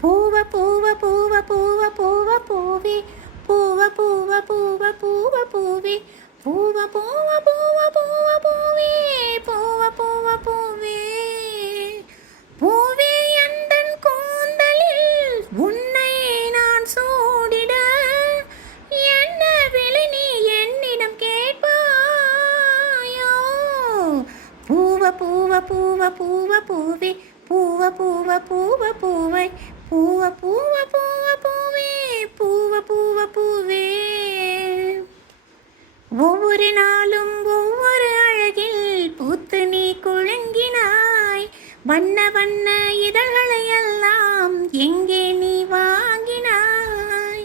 பூவ பூவ பூவ பூவ பூவ பூவே பூவ பூவ பூவ பூவ பூவே பூவ பூவ பூவ பூவ பூவே பூவ பூவ பூவே பூவே அந்தன் கூந்தலில் உன்னை நான் சூடிட என்ன விலை நீ என்னிடம் கேட்பாயோ பூவ பூவ பூவ பூவ பூவே பூவ பூவ பூவ பூவை பூவ பூவ பூவ பூவே பூவ பூவ பூவே ஒவ்வொரு நாளும் ஒவ்வொரு அழகில் பூத்து நீ குலுங்கினாய் வண்ண வண்ண இதழ்களை எல்லாம் எங்கே நீ வாங்கினாய்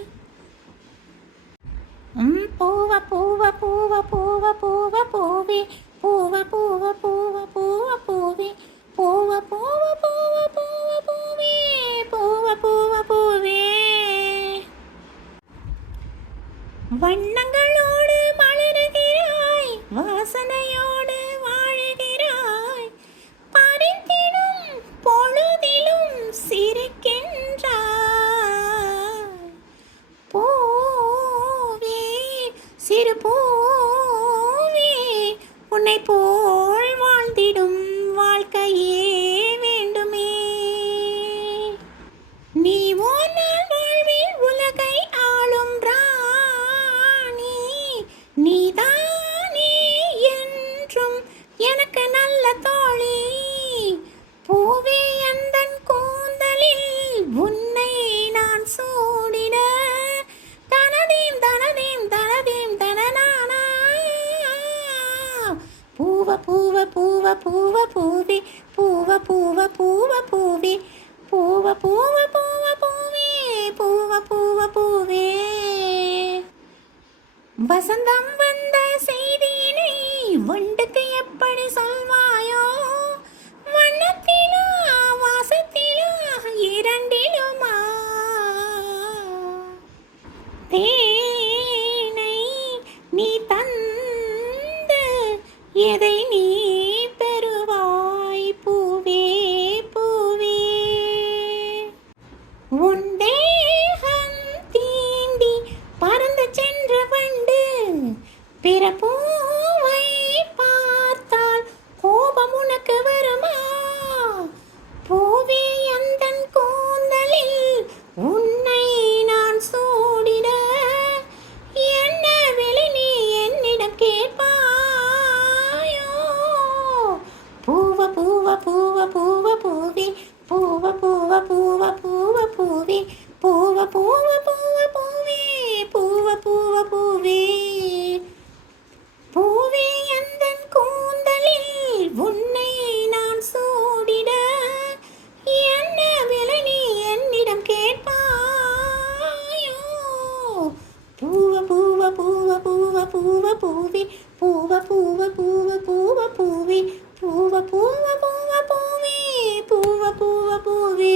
பூவ பூவ பூவ பூவ பூவ பூவே பூவ பூவ பூவ பூவ பூவே பூவ பூவ பூவ பூவ பூவே பூவ பூவ பூவே வண்ணங்களோடு மலருகிறாய் வாசனையோடு வாழுகிறாய் பறித்திடும் பொழுதிலும் சிரிக்கின்றாய் பூவே சிறு பூவே உன்னை போல் வாழ்ந்திடும் வாழ்க்கையே வேண்டுமே நீ ஓனால் வாழ்வில் உலகை ஆளும் ராணி நீதானே என்றும் எனக்கு நல்ல தோழி பூவே அந்தன் கூந்தலில் உன்னை நான் சூடிட தனதேம் தனதேம் தனதேம் தனநானா பூவ பூவ பூவ பூவ பூவே பூவ பூவ பூவ பூவே பூவ பூவ பூவ பூவே பூவ பூவ பூவே வசந்தம் வந்த செய்தியினை வண்டுக்கு எப்படி சொல்வாயோ வண்ணத்திலா வாசத்திலா இரண்டிலுமா தேனை நீ தந்து எதை நீ பெறுவாய் பூவே பூவே உன் தேகம் தீண்டி பறந்து சென்ற வண்டு பிற பூவை பார்த்தால் கோபம் உனக்கு வருமா பூவே அந்தன் கூந்தலில் உன்னை நான் சூடிட என்ன விலை நீ என்னிடம் கேட்பாயோ பூவ பூவ பூவ பூவ பூவே பூவ பூவ பூவ பூவ பூவே பூவ பூவ பூவ பூவே பூவ பூவ பூவே பூவே அந்தன் கூந்தலில் உன்னை நான் சூடிட என்ன விலை நீ என்னிடம் கேட்பாயோ பூவ பூவ பூவ பூவ பூவ பூவே பூவ பூவ பூவ பூவ பூவே பூவ பூவ பூவ பூவே பூவ பூவ பூவே